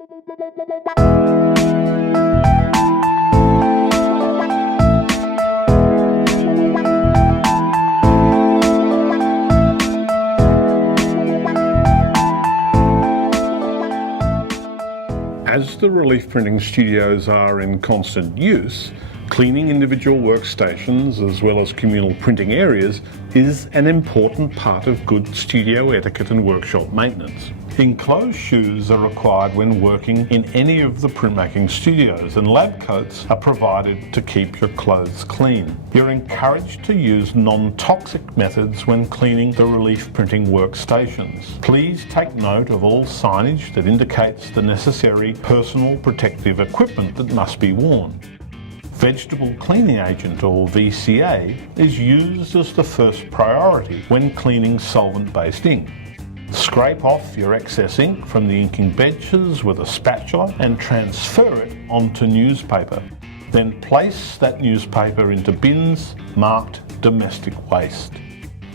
As the relief printing studios are in constant use, cleaning individual workstations as well as communal printing areas is an important part of good studio etiquette and workshop maintenance. Enclosed shoes are required when working in any of the printmaking studios, and lab coats are provided to keep your clothes clean. You're encouraged to use non-toxic methods when cleaning the relief printing workstations. Please take note of all signage that indicates the necessary personal protective equipment that must be worn. Vegetable cleaning agent, or VCA, is used as the first priority when cleaning solvent-based ink. Scrape off your excess ink from the inking benches with a spatula and transfer it onto newspaper. Then place that newspaper into bins marked domestic waste.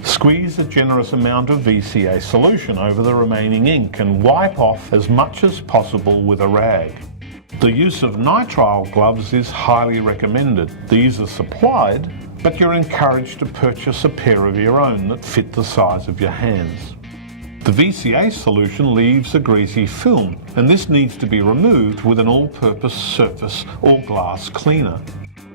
Squeeze a generous amount of VCA solution over the remaining ink and wipe off as much as possible with a rag. The use of nitrile gloves is highly recommended. These are supplied, but you're encouraged to purchase a pair of your own that fit the size of your hands. The VCA solution leaves a greasy film, and this needs to be removed with an all-purpose surface or glass cleaner.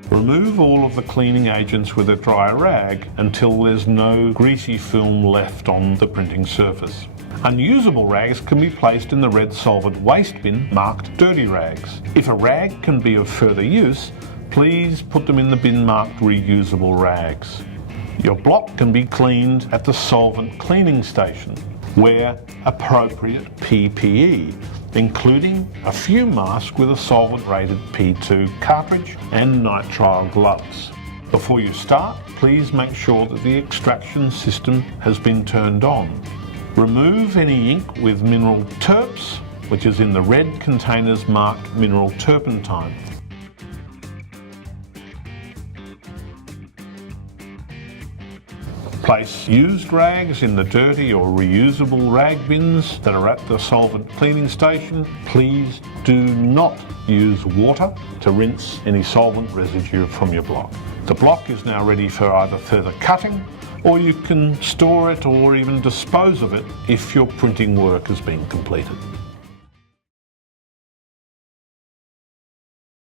Remove all of the cleaning agents with a dry rag until there's no greasy film left on the printing surface. Unusable rags can be placed in the red solvent waste bin marked dirty rags. If a rag can be of further use, please put them in the bin marked reusable rags. Your block can be cleaned at the solvent cleaning station. Wear appropriate PPE, including a few masks with a solvent rated P2 cartridge and nitrile gloves. Before you start, please make sure that the extraction system has been turned on. Remove any ink with mineral terps, which is in the red containers marked mineral turpentine. Place used rags in the dirty or reusable rag bins that are at the solvent cleaning station. Please do not use water to rinse any solvent residue from your block. The block is now ready for either further cutting, or you can store it or even dispose of it if your printing work has been completed.